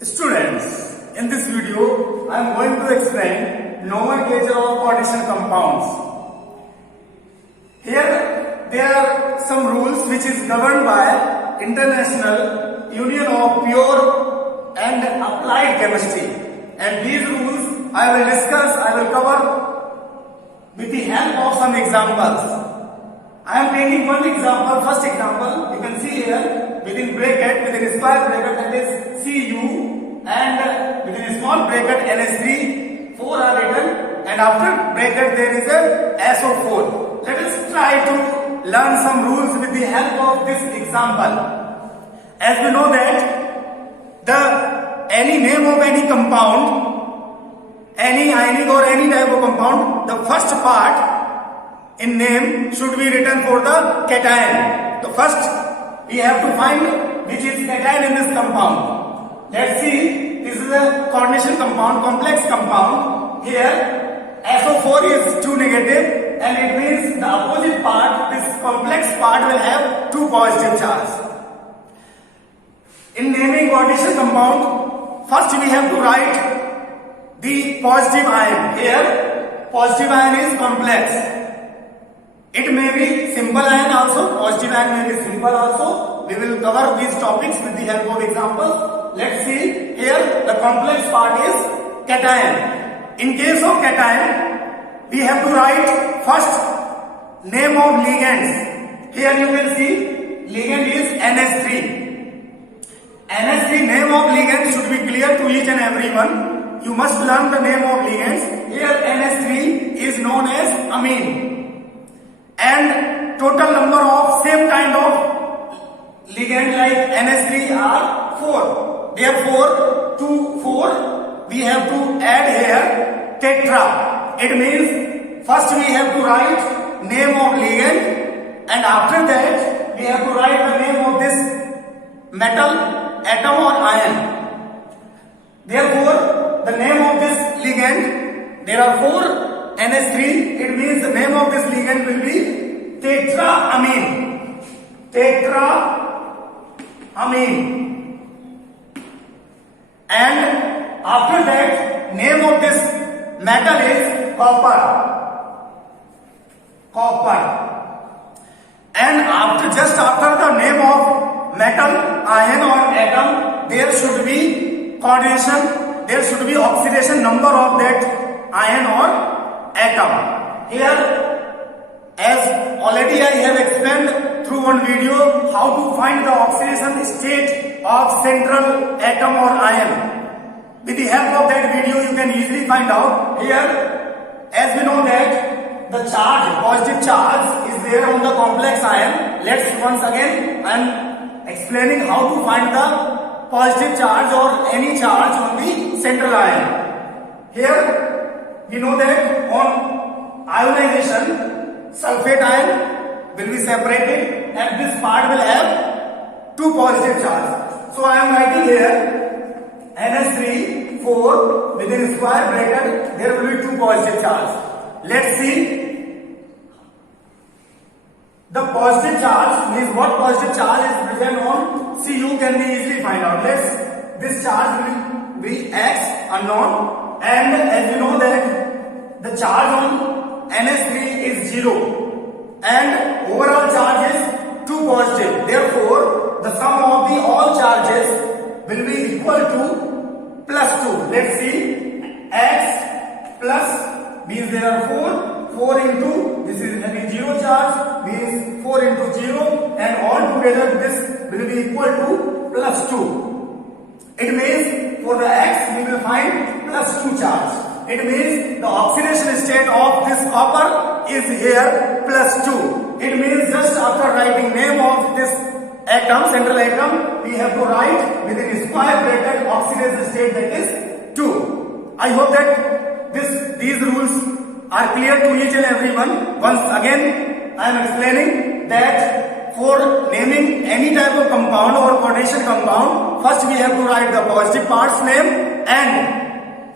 Students, in this video, I am going to explain nomenclature of coordination compounds. Here, there are some rules which is governed by International Union of Pure and Applied Chemistry. And these rules I will discuss, I will cover with the help of some examples. I am taking one example, first example, you can see here, within bracket, within square bracket, that is Cu, and within a small bracket NH3, 4 are written, and after bracket there is a SO4. Let us try to learn some rules with the help of this example. As we know that any name of any compound, any ionic or any type of compound, the first part in name should be written for the cation. The first we have to find which is cation in this compound. Let's see, this is a coordination compound, complex compound. Here SO4 is 2 negative, and it means the opposite part, this complex part will have 2 positive charges. In naming coordination compound, first we have to write the positive ion. Here positive ion is complex. It may be simple ion also, positive ion may be simple also. We will cover these topics with the help of examples. Let's see, here the complex part is cation. In case of cation, we have to write first name of ligands. Here you can see ligand is NH3. NH3 name of ligand should be clear to each and everyone. You must learn the name of ligands. Here NH3 is known as amine. And total number of same kind of ligand like NH3 are 4. Therefore, to 4 we have to add here tetra. It means first we have to write name of ligand, and after that we have to write the name of this metal, atom or ion. Therefore, the name of this ligand, there are 4 NH3, it means the name of this ligand will be tetraamine. Tetraamine. And after that, name of this metal is copper. And just after the name of metal, ion or atom, there should be coordination, there should be oxidation number of that ion or atom. Here, as already I have explained through one video how to find the oxidation state of central atom or ion. With the help of that video you can easily find out. Here, as we know that the charge, positive charge is there on the complex ion. Let's once again I am explaining how to find the positive charge or any charge on the central ion. Here, we know that on ionization, sulfate ion will be separated and this part will have 2 positive charges. So I am writing here NH3, 4, within square bracket there will be 2 positive charges. Let's see. The positive charge means what positive charge is present on Cu can be easily find out. This charge will be X unknown, and as you know that the charge on NH3 is 0 and overall charge is 2 positive. Therefore, the sum of the all charges will be equal to plus 2. Let's see, X plus means there are 4 into, this is having 0 charge, means 4 into 0, and all together this will be equal to plus 2. It means for the X we will find plus 2 charge. It means the oxidation state of this copper is here plus 2. It means just after writing name of this atom, central atom, we have to write within square bracket oxidation state, that is 2. I hope that these rules are clear to each and everyone. Once again I am explaining that for naming any type of compound or coordination compound, first we have to write the positive part's name, and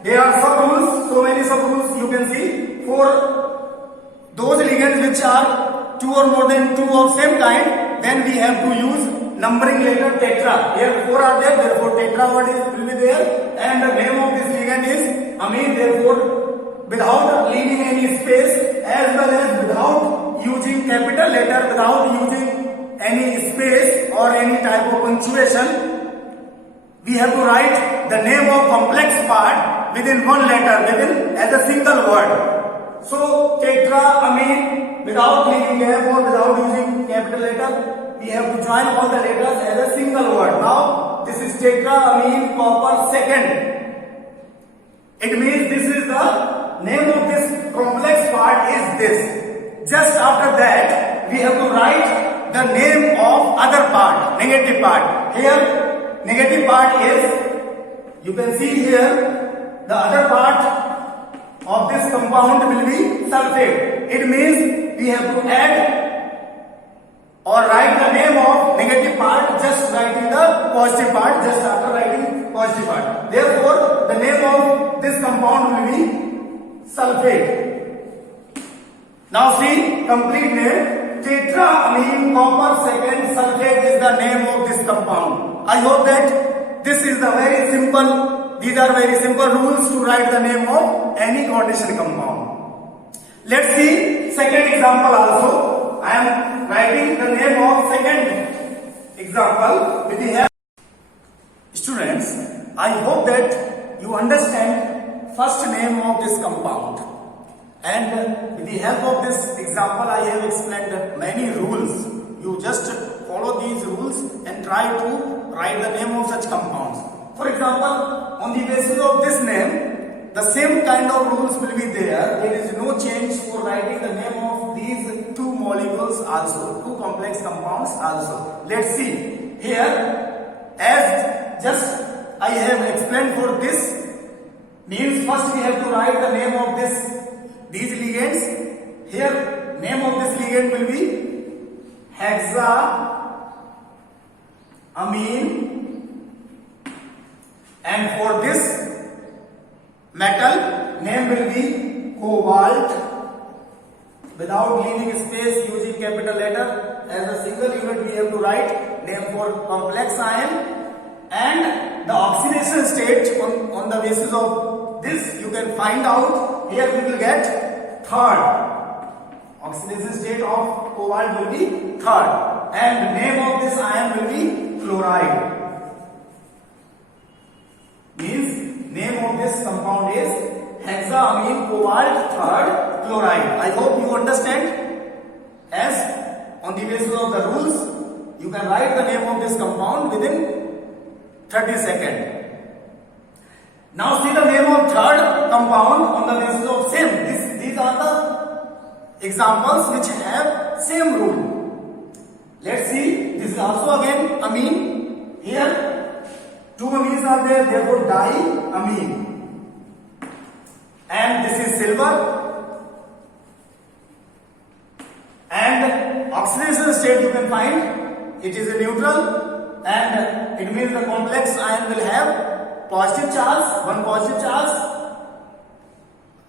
there are sub rules, so many sub rules you can see. For those ligands which are 2 or more than 2 of same kind, then we have to use numbering letter tetra. Here 4 are there, therefore tetra word will be there, and the name of this ligand is amine. Therefore, without leaving any space, as well as without using capital letter, without using any space or any type of punctuation, we have to write the name of complex part within one letter, within as a single word. So tetraamine, without leaving gap or without using capital letter, we have to join all the letters as a single word. Now this is tetraamine copper second. It means this is the name of this complex part is this. Just after that, we have to write the name of other part, negative part. Here negative part is, you can see here, the other part of this compound will be sulfate. It means we have to add or write the name of negative part just writing the positive part, just after writing positive part. Therefore, the name of this compound will be sulfate. Now see, complete name. Tetraamine copper second sulfate is the name of this compound. I hope that this is the very simple, these are very simple rules to write the name of any coordination compound. Let's see second example also. I am writing the name of second example with the help. Students, I hope that you understand first name of this compound. And with the help of this example, I have explained many rules. You just follow these rules and try to write the name of such compounds. For example, on the basis of this name, the same kind of rules will be there. There is no change for writing the name of these two molecules also, two complex compounds also. Let's see. Here, as just I have explained for this, means first we have to write the name of these ligands. Here, name of this ligand will be hexaamine, and for this metal name will be cobalt, without leaving space, using capital letter. As a single unit we have to write name for complex ion, and the oxidation state on the basis of this you can find out. Here we will get third. Oxidation state of cobalt will be third, and name of this ion will be chloride. Means name of this compound is hexaamine cobalt third chloride. I hope you understand. As on the basis of the rules, you can write the name of this compound within 30 seconds. Now see the name of third compound on the basis of same. These are the examples which have same rule. Let's see. This is also again amine. Here two amines are there, therefore diamine. And this is silver. And oxidation state you can find. It is a neutral, and it means the complex ion will have positive charge, one positive charge.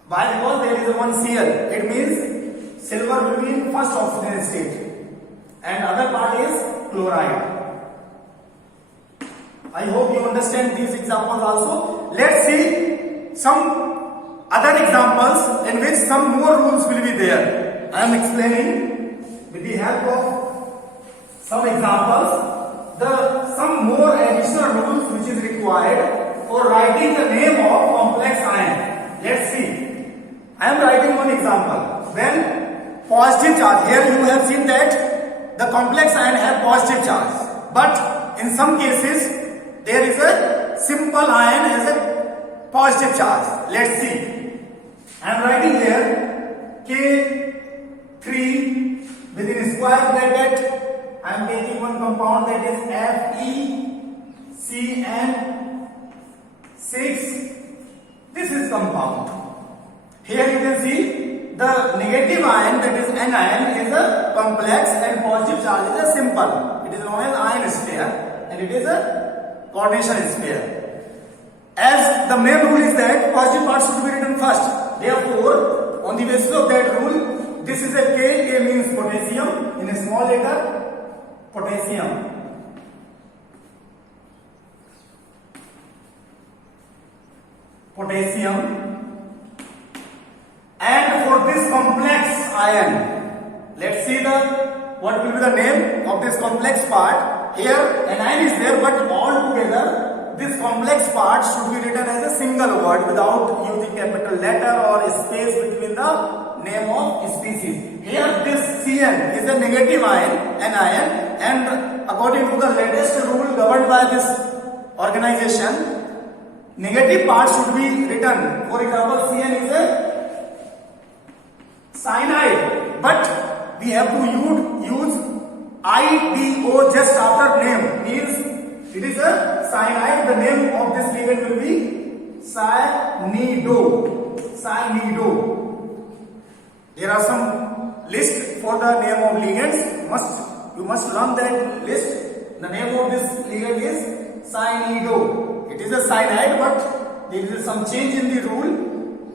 Why? Because there is a one Cl. It means silver will be in first oxidation state, and other part is chloride. I hope you understand these examples also. Let's see some other examples in which some more rules will be there. I am explaining with the help of some examples some more additional rules which is required for writing the name of complex ion. Let's see. I am writing one example. When positive charge, here you have seen that the complex ion have positive charge, but in some cases there is a simple ion has a positive charge. Let's see. I am writing here K3 within square bracket. I am taking one compound that is FeCN6. This is compound. Here you can see the negative ion, that is anion, is a complex and positive charge is a simple. It is known as ion sphere, and it is a coordination sphere. As the main rule is that positive part should be written first. Therefore, on the basis of that rule, this is a K. K means potassium in a small letter. Potassium. potassium. And for this complex ion, let's see what will be the name of this complex part. Here anion is there, but all together this complex part should be written as a single word without using capital letter or space between the name of species. Here this Cn is a negative ion, anion, and according to the latest rule governed by this organization, negative part should be written. For example, Cn is a cyanide, but we have to use IDO just after name. Means it is a cyanide. The name of this ligand will be cyanido. Cyanido. There are some list for the name of ligands. You must learn that list. The name of this ligand is cyanido. It is a cyanide, but there is some change in the rule.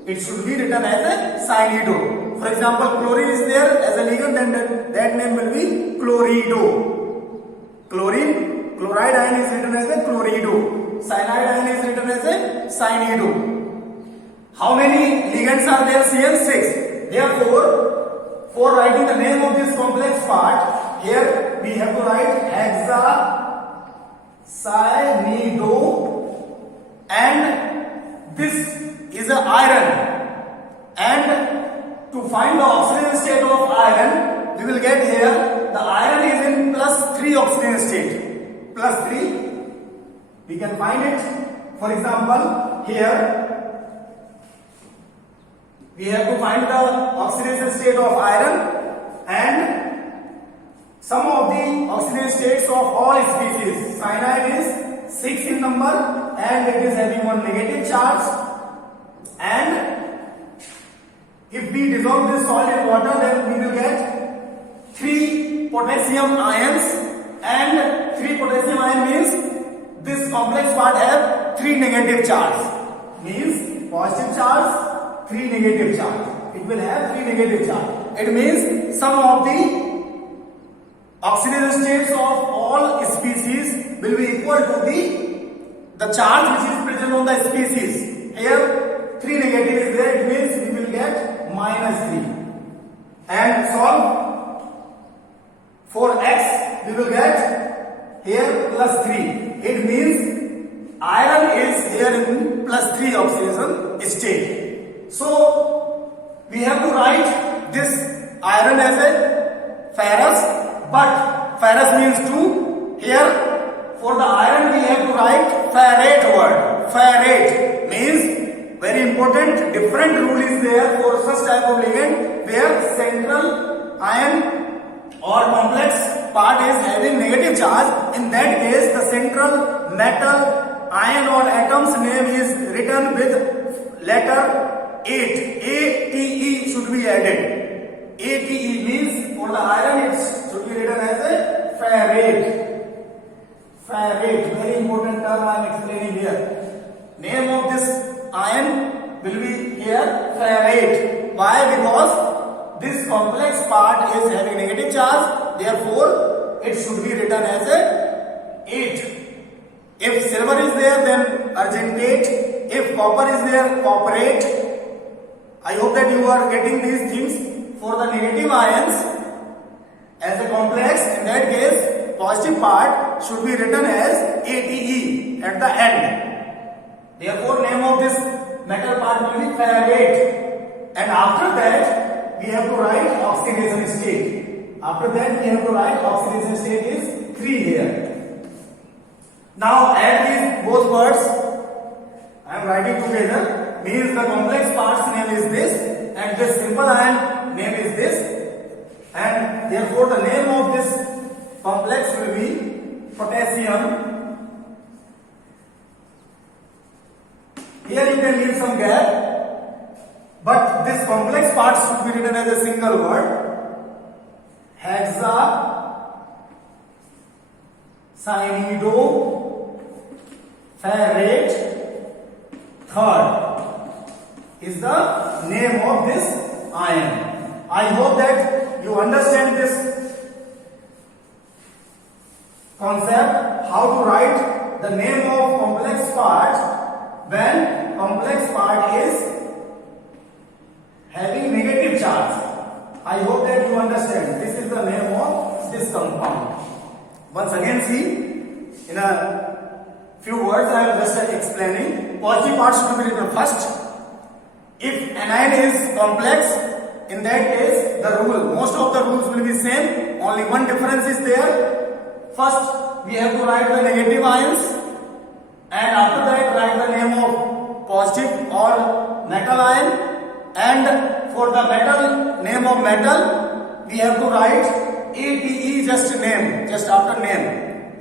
It should be written as a cyanido. For example, chlorine is there as a ligand, then that name will be chlorido. Chloride ion is written as a chlorido. Cyanide ion is written as a cyanido. How many ligands are there? Cn6. Therefore, for writing the name of this complex part, here we have to write hexacyanido, and this is an iron. And to find the oxidation state of iron, we will get here the iron is in +3 oxidation state. +3. We can find it. For example, here we have to find the oxidation state of iron and some of the oxidation states of all species. Cyanide is 6 in number and it is having one negative charge. And if we dissolve this salt in water, then we will get 3 potassium ions, and 3 potassium ion means this complex part have 3 negative charge. Means positive charge, 3 negative charge. It will have 3 negative charge. It means some of the oxidation states of all species will be equal to the charge which is present on the species. Here 3 negative is there. It means we will get -3. And solve for x, we will get here +3. It means iron is here in +3 oxidation state. So we have to write this iron as a ferrous, but ferrous means 2. Here for the iron we have to write ferrate word. Ferrate means very important, different rule is there for such type of ligand where central ion or complex part is having negative charge. In that case, the central metal ion or atom's name is written with letter 8. ATE should be added. ATE means for the iron it should be written as a ferrate. Ferrate, very important term I am explaining here. Name of this ion will be here ferrate. Why? Because this complex part is having negative charge, therefore it should be written as a 8. If silver is there, then argentate. If copper is there, copperate. I hope that you are getting these things. For the negative ions as a complex, in that case positive part should be written as ATE at the end. Therefore, name of this metal part will be ferrate. And after that, we have to write oxidation state. After that, we have to write oxidation state is 3 here. Now, add these both words. I am writing together. Means the complex part's name is this, and this simple ion name is this. And therefore, the name of this complex will be potassium. Here you can leave some gap, but this complex part should be written as a single word. Hexacyanido ferrate third is the name of this ion. I hope that you understand this concept, how to write the name of complex part when complex part is having negative charge. I hope that you understand. This is the name of this compound. Once again, see, in a few words I am just explaining. Positive part should be written first. If anion is complex, in that case the rule, most of the rules will be same. Only one difference is there. First, we have to write the negative ions, and after that write the name of positive or metal ion. And for the metal, name of metal, we have to write ATE, just name, just after name.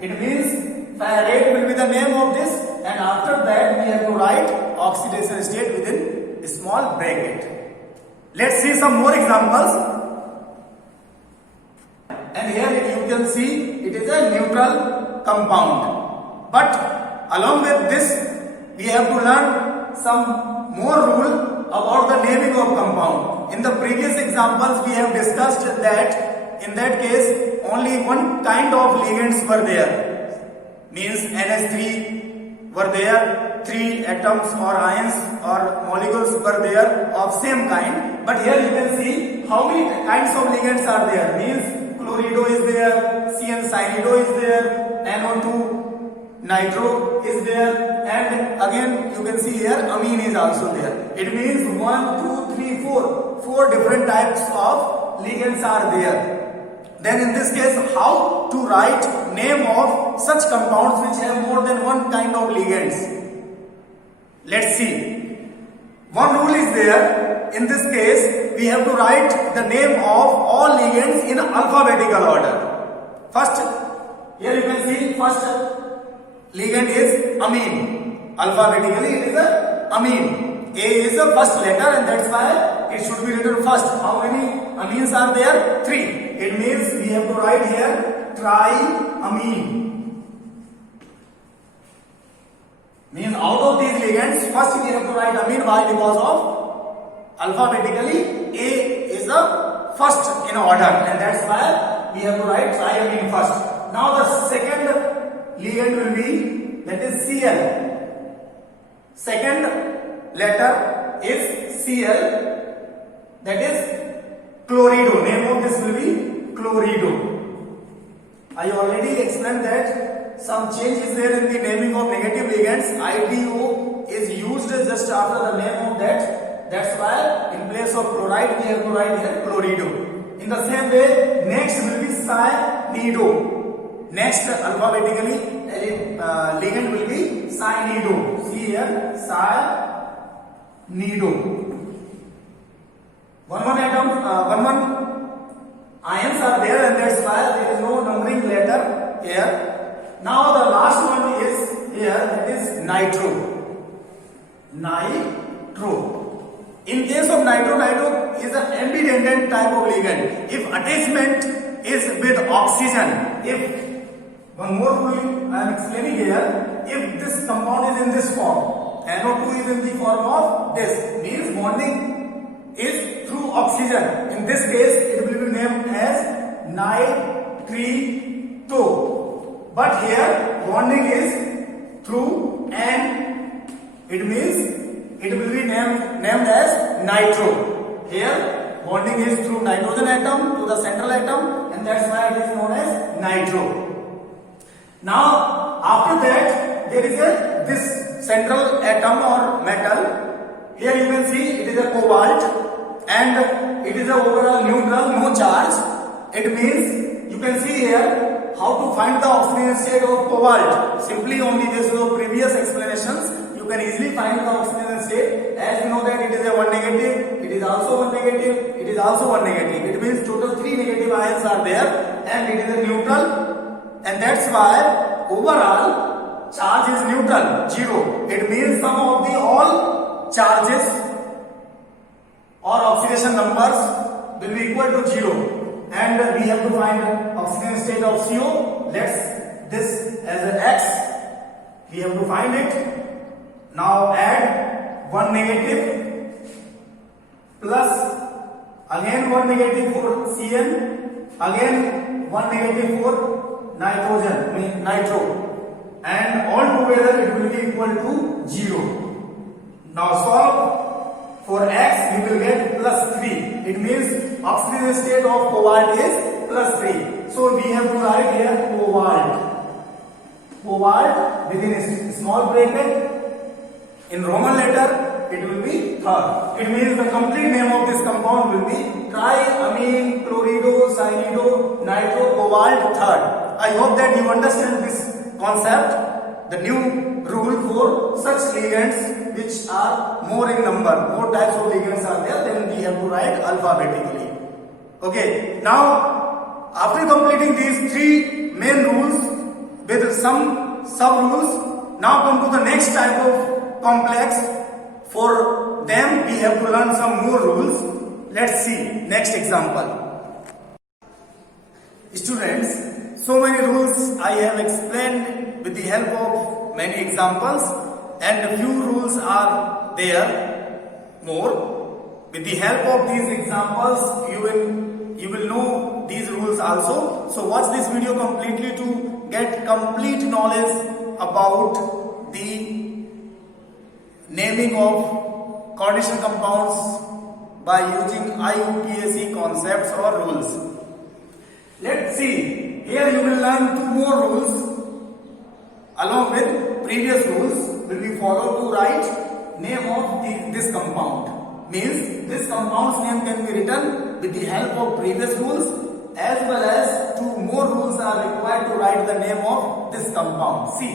It means ferrate will be the name of this, and after that we have to write oxidation state within a small bracket. Let's see some more examples. And here you can see it is a neutral compound. But along with this, we have to learn some more rule about the naming of compound. In the previous examples, we have discussed that in that case only one kind of ligands were there. Means NH3 were there, 3 atoms or ions or molecules were there of same kind. But here you can see how many kinds of ligands are there. Means chlorido is there, CN cyanido is there, NO2 nitro is there, and again you can see here amine is also there. It means 1, 2, 3, 4. 4 different types of ligands are there. Then in this case, how to write name of such compounds which have more than one kind of ligands? Let's see. One rule is there. In this case, we have to write the name of all ligands in alphabetical order. First, here you can see first ligand is amine. Alphabetically it is a amine. A is the first letter, and that's why it should be written first. How many amines are there? 3. It means we have to write here triamine. Means out of these ligands, first we have to write amine. Why? Because of alphabetically A is the first in order, and that's why we have to write triamine first. Now the second ligand will be, that is Cl. Second letter is Cl, that is chlorido. Name of this will be chlorido. I already explained that some change is there in the naming of negative ligands. IDO is used just after the name of that. That's why in place of chloride we have to write here chlorido. In the same way, next will be cyanido. Next, alphabetically, ligand will be cyanido. See here, cyanido. One ions are there, and that's why there is no numbering letter here. Now the last one is here, that is nitro. Nitro. In case of nitro is an ambidendant type of ligand. If attachment is with oxygen, if one more rule I am explaining here, if this compound is in this form, NO2 is in the form of this, means bonding is through oxygen. In this case, it will be named as nitrito. But here, bonding is through N. It means it will be named as nitro. Here, bonding is through nitrogen atom to the central atom, and that's why it is known as nitro. Now, after that, there is this central atom or metal. Here you can see it is a cobalt, and it is a overall neutral, no charge. It means you can see here how to find the oxidation state of cobalt. Simply on the basis of previous explanations, you can easily find the oxidation state. As you know that it is a 1 negative, it is also 1 negative, it is also 1 negative. It means total 3 negative ions are there, and it is a neutral. And that's why overall charge is neutral, 0. It means sum of the all charges or oxidation numbers will be equal to 0. And we have to find oxidation state of CO. Let's this as an X. We have to find it. Now add 1 negative plus again 1 negative for Cn, again 1 negative for nitrogen, nitro, and all together it will be equal to 0. Now solve for x, you will get plus 3. It means oxidation state of cobalt is plus 3. So we have to write here cobalt. Cobalt within a small bracket. In Roman letter, it will be third. It means the complete name of this compound will be triamine chlorido cyanido nitro cobalt third. I hope that you understand this concept, the new rule for such ligands which are more in number, more types of ligands are there, then we have to write alphabetically. Okay, now after completing these three main rules with some sub rules, now come to the next type of complex. For them we have to learn some more rules. Let's see next example. Students, so many rules I have explained with the help of many examples, and a few rules are there more. With the help of these examples you will know these rules also. So watch this video completely to get complete knowledge about the naming of coordination compounds by using IUPAC concepts or rules. Let's see. Here you will learn two more rules along with previous rules will be followed to write name of this compound. Means this compound's name can be written with the help of previous rules, as well as two more rules are required to write the name of this compound. See,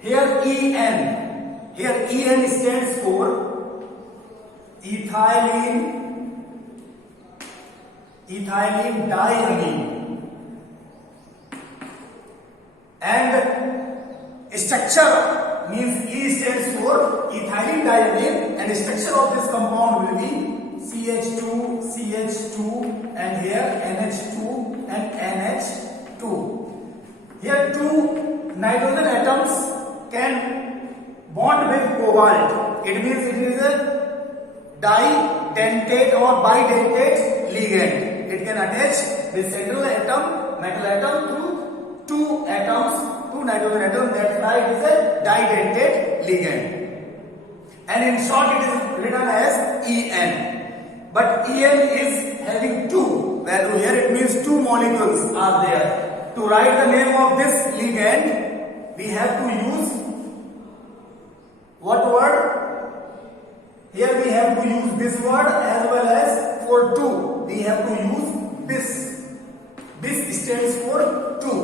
here EN. Here EN stands for ethylene diamine, and structure means E stands for ethylene diamine, and structure of this compound will be CH2, CH2, and here NH2 and NH2. Here two nitrogen atoms can bond with cobalt. It means it is a didentate or bidentate ligand. It can attach the central atom, metal atom, to two atoms, two nitrogen atoms. That's why it is a didentate ligand. And in short, it is written as En. But En is having two value here. It means two molecules are there. To write the name of this ligand, we have to use what word? Here we have to use this word, as well as for two we have to use this. This stands for two.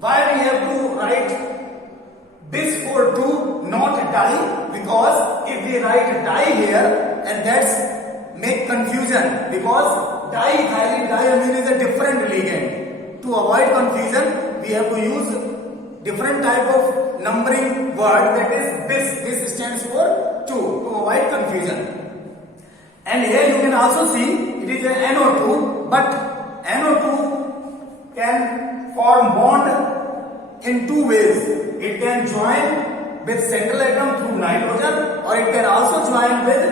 Why we have to write this for two, not di? Because if we write di here, and that's make confusion, because diethylene diamine is a different ligand. To avoid confusion, we have to use different type of numbering word, that is this stands for 2 to avoid confusion. And here you can also see it is a NO2, but NO2 can form bond in two ways. It can join with central atom through nitrogen, or it can also join with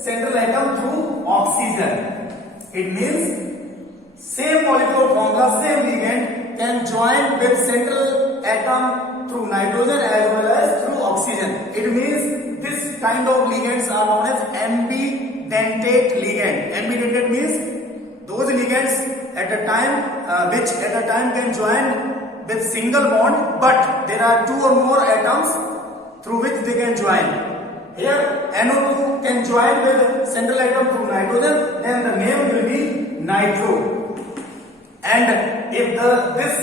central atom through oxygen. It means same molecular formula, same ligand can join with central atom through nitrogen as well as through oxygen. It means this kind of ligands are known as ambidentate ligand. Ambidentate means those ligands at a time which at a time can join with single bond, but there are two or more atoms through which they can join. Here NO2 can join with central atom through nitrogen, then the name will be nitro. And if this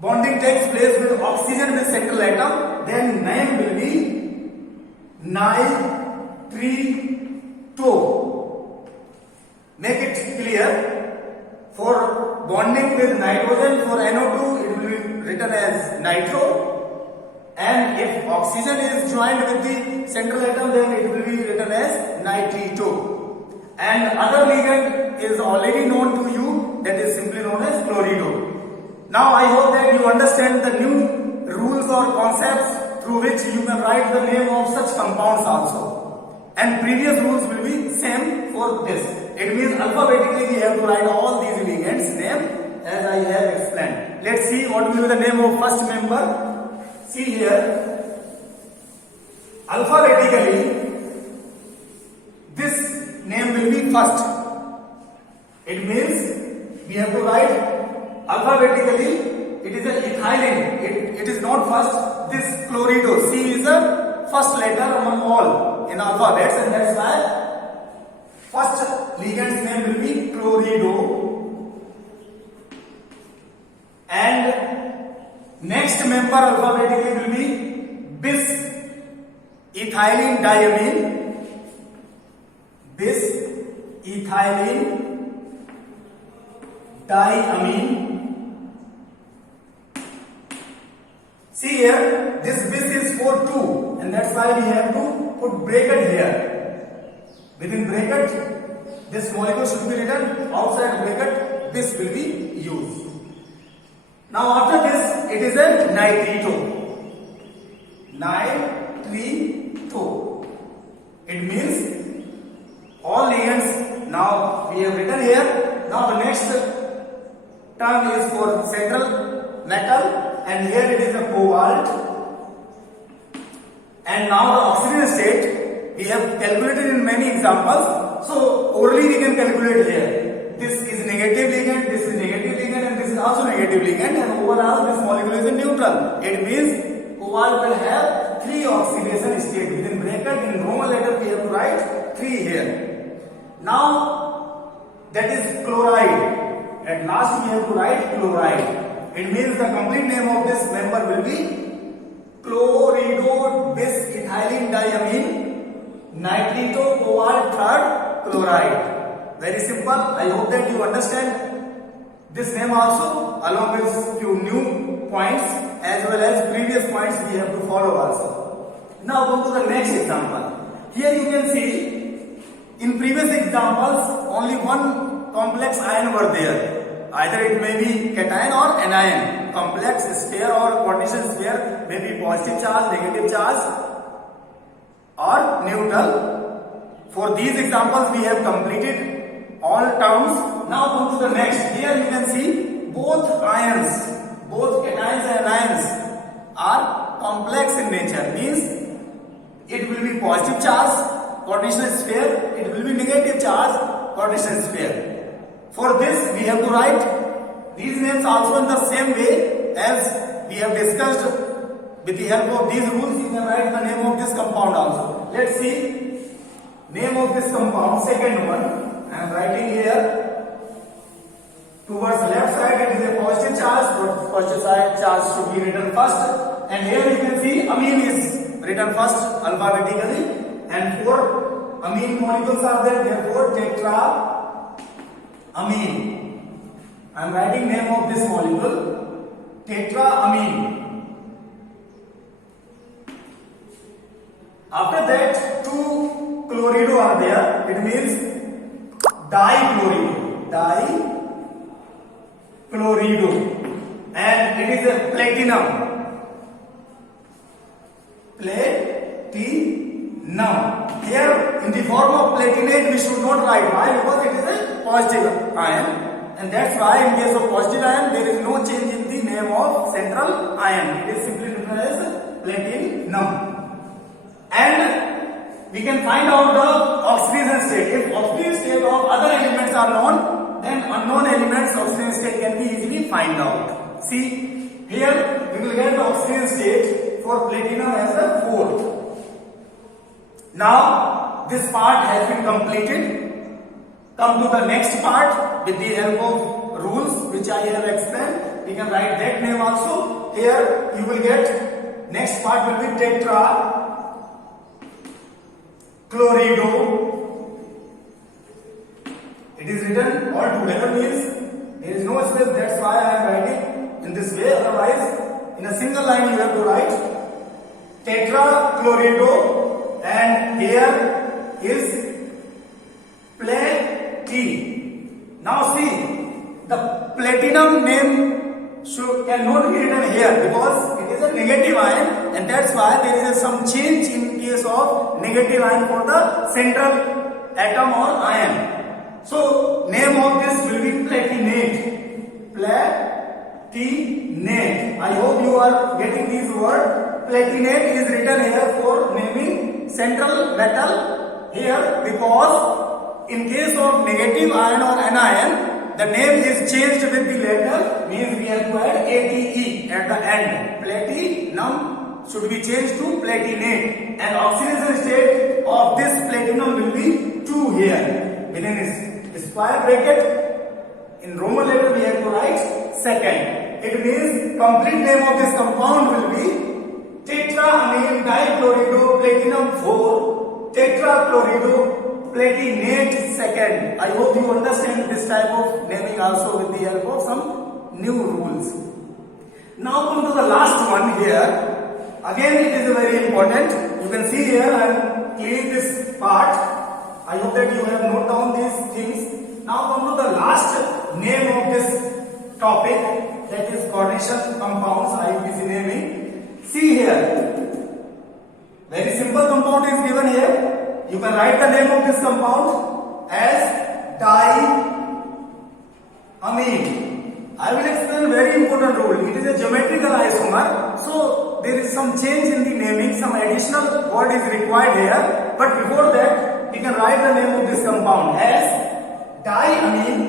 bonding takes place with oxygen with central atom, then name will be nitrito. Make it clear. For bonding with nitrogen, for NO2, it will be written as nitro. And if oxygen is joined with the central atom, then it will be written as nitrito. And other ligand is already known to you, that is simply known as chlorido. Now I hope that you understand the new rules or concepts through which you can write the name of such compounds also. And previous rules will be same for this. It means alphabetically we have to write all these ligands name as I have explained. Let's see what will be the name of first member. See here, alpha alphabetically, this name will be first. It means we have to write alphabetically. It is an ethylene. It is not first. This chlorido, C is the first letter among all in alphabets, and that's why first ligand's name will be chlorido. And next member alphabetically will be bis ethylene diamine. Bis ethylene diamine. See here, this bis is for 2, and that's why we have to put bracket here. Within bracket, this molecule should be written. Outside bracket, this will be used. Now after this, it is a nitrito. Nitrito. It means all ligands. Now we have written here. Now the next term is for central metal. And here it is a cobalt. And now the oxygen state we have calculated in many examples. So orally we can calculate here. This is negative ligand, this is negative ligand, and this is also negative ligand. And overall this molecule is a neutral. It means cobalt will have 3 oxidation states. Within bracket in Roman letter we have to write 3 here. Now that is chloride. At last we have to write chloride. It means the complete name of this member will be chlorido bis ethylene diamine nitrito cobalt third chloride. Very simple. I hope that you understand this name also, along with few new points as well as previous points we have to follow also. Now go to the next example. Here you can see in previous examples only one complex ion were there. Either it may be cation or anion. Complex sphere or coordination sphere may be positive charge, negative charge or neutral. For these examples we have completed all terms. Now come to the next. Here you can see both ions, both cations and anions are complex in nature. Means it will be positive charge, coordination sphere. It will be negative charge, coordination sphere. For this we have to write these names also in the same way as we have discussed. With the help of these rules you can write the name of this compound also. Let's see name of this compound, second one. I am writing here towards left side. It is a positive charge, so positive side charge should be written first, and here you can see amine is written first alphabetically, and 4 amine molecules are there, therefore tetra amine. I am writing name of this molecule tetraamine. After that 2 chlorido are there. It means dichlorido. Dichlorido. And it is a platinum. Platinum. Here in the form of platinate we should not write. Why? Because it is a positive ion. And that's why in case of positive ion there is no change in the name of central ion. It is simply written as platinum. And we can find out the oxidation state. If oxidation state of other elements are known, then unknown elements oxidation state can be easily find out. See, here we will get the oxidation state for platinum as a 4th. Now this part has been completed. Come to the next part with the help of rules which I have explained. We can write that name also. Here you will get next part will be tetra chlorido. It is written all together, means there is no space. That's why I am writing in this way. Otherwise, in a single line you have to write tetra chlorido, and here is platinum. Now see, the platinum name cannot be written here because it is a negative ion, and that's why there is some change in case of negative ion for the central atom or ion. So name of this will be platinate. Platinate. I hope you are getting these words. Platinate is written here for naming metal here because in case of negative ion or anion, the name is changed with the letter, means we have to add ATE at the end. Platinum should be changed to platinate, and oxidation state of this platinum will be 2 here. Within this square bracket, in Roman letter we have to write second. It means complete name of this compound will be tetraamine dichlorido platinum 4 tetrachlorido platinate second. I hope you understand this type of naming also with the help of some new rules. Now come to the last one here. Again it is very important. You can see here I am clearing this part. I hope that you have noted down these things. Now come to the last name of this topic, that is coordination compounds, IUPAC naming. See here, very simple compound is given here. You can write the name of this compound as diamine. I will explain very important rule. It is a geometrical isomer, so there is some change in the naming, some additional word is required here. But before that, we can write the name of this compound as diamine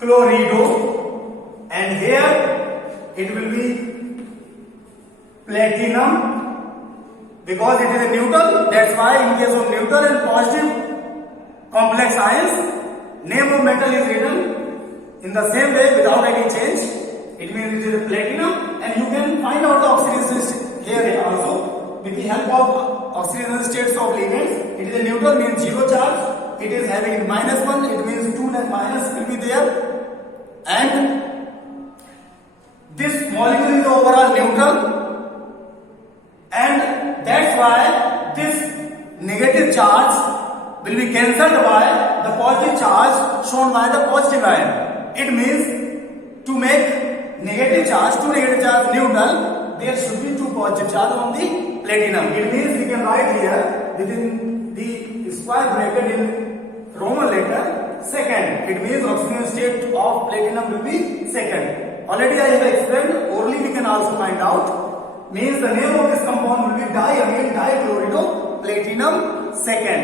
dichlorido, and here it will be platinum because it is a neutral. That's why in case of neutral and positive complex ions, name of metal is written in the same way without any change. It means it is a platinum, and you can find out the oxidation here also with the help of oxidation states of ligands. It is a neutral, means zero charge. It is having -1, it means 2 minus will be there, and this molecule is overall neutral, and that's why this negative charge will be cancelled by the positive charge shown by the positive ion. It means to make negative charge, two negative charge neutral, there should be two positive charge on the platinum. It means we can write here within the square bracket in Roman letter second. It means oxidation state of platinum will be second. Already I have explained, orally we can also find out. Means the name of this compound will be diamine dichlorido platinum second.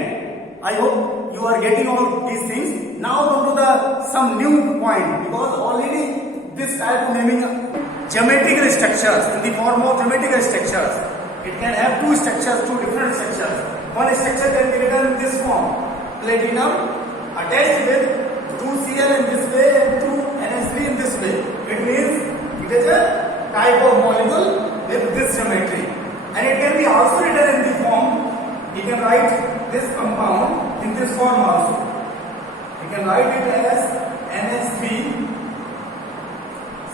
I hope you are getting all these things. Now come to the some new point, because already this type of naming geometrical structures in the form of geometrical structures. It can have two structures, two different structures. One structure can be written in this form: platinum attached with 2Cl in this way and 2NH3 in this way. It means it is a type of molecule with this geometry, and it can be also written in the form. We can write this compound in this form also. We can write it as NH3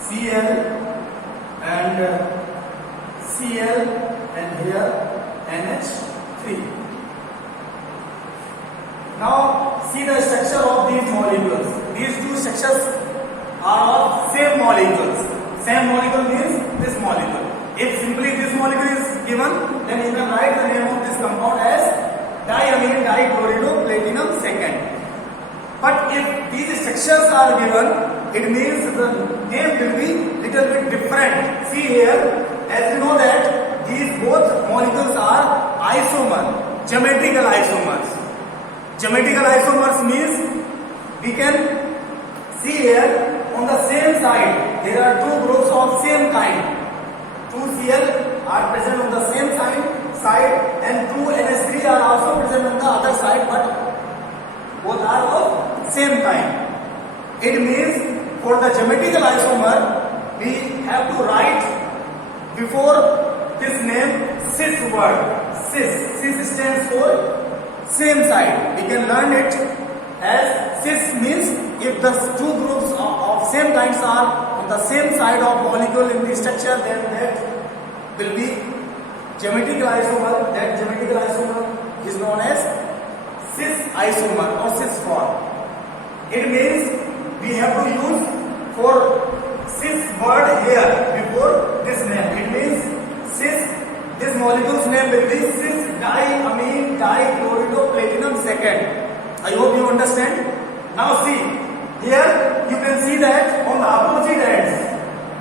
Cl and Cl and here NH3. Now see the structure of these molecules. These two structures are of same molecules. Same molecule means this molecule. If simply this molecule is given, then you can write the name of this compound as diamine dichlorido platinum second. But if these structures are given, it means the name will be little bit different. See here, as you know that these both molecules are isomer, geometrical isomers. Geometrical isomers means we can see here on the same side there are two groups of same kind. 2Cl are present on the same side and 2NH3 are also present on the other side, but both are of same kind. It means for the geometrical isomer we have to write before this name cis word. Cis stands for same side. We can learn it as cis means if the two groups of same kinds are on the same side of molecule in the structure, then that will be geometrical isomer. That geometrical isomer is known as cis isomer or cis form. It means we have to use for cis word here before this name. It means cis, this molecule's name will be cis diamine dichlorido platinum second. I hope you understand. Now see, here you can see that on the opposite ends,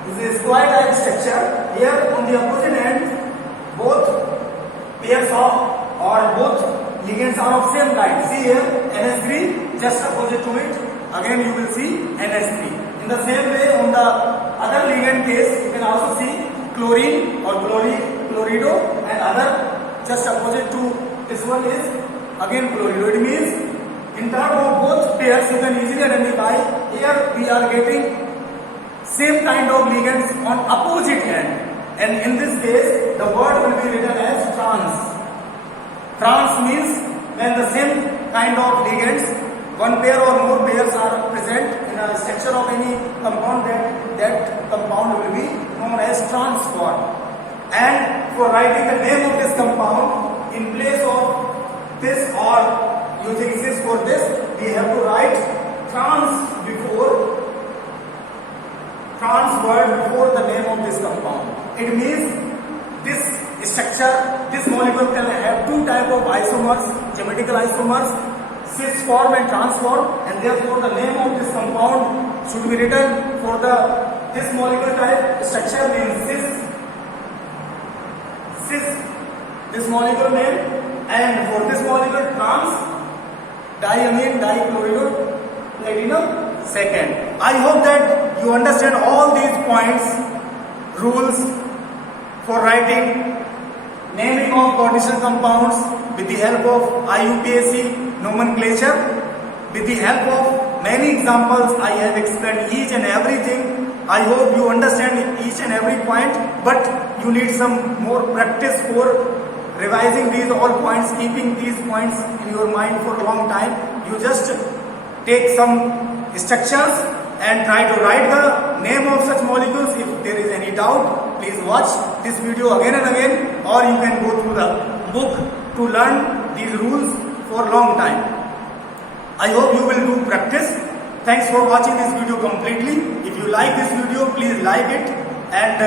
this is a square type structure. Here on the opposite ends, both of or both ligands are of same kind. See here NH3 just opposite to it. Again you will see NH3. In the same way on the other ligand case you can also see chlorine or chlorido and other just opposite to this one is again chlorido. It means in terms of both pairs you can easily identify. Here we are getting same kind of ligands on opposite end. And in this case, the word will be written as trans. Trans means when the same kind of ligands, one pair or more pairs are present in a structure of any compound, that compound will be known as trans form. And for writing the name of this compound, in place of this or using this for this, we have to write trans word before the name of this compound. It means this structure, this molecule can have two type of isomers, geometrical isomers, cis form and trans form, and therefore the name of this compound should be written for this molecule type structure means cis this molecule name, and for this molecule trans diamine dichlorido platinum second. I hope that you understand all these points, rules for writing naming of coordination compounds with the help of IUPAC nomenclature. With the help of many examples, I have explained each and everything. I hope you understand each and every point, but you need some more practice for revising these all points, keeping these points in your mind for a long time. You just take some structures and try to write the name of such molecules. If there is any doubt, please watch this video again and again, or you can go through the book to learn these rules for a long time. I hope you will do practice. Thanks for watching this video completely. If you like this video, please like it and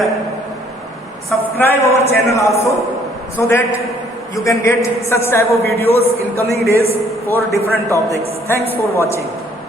subscribe our channel also, so that you can get such type of videos in coming days for different topics. Thanks for watching.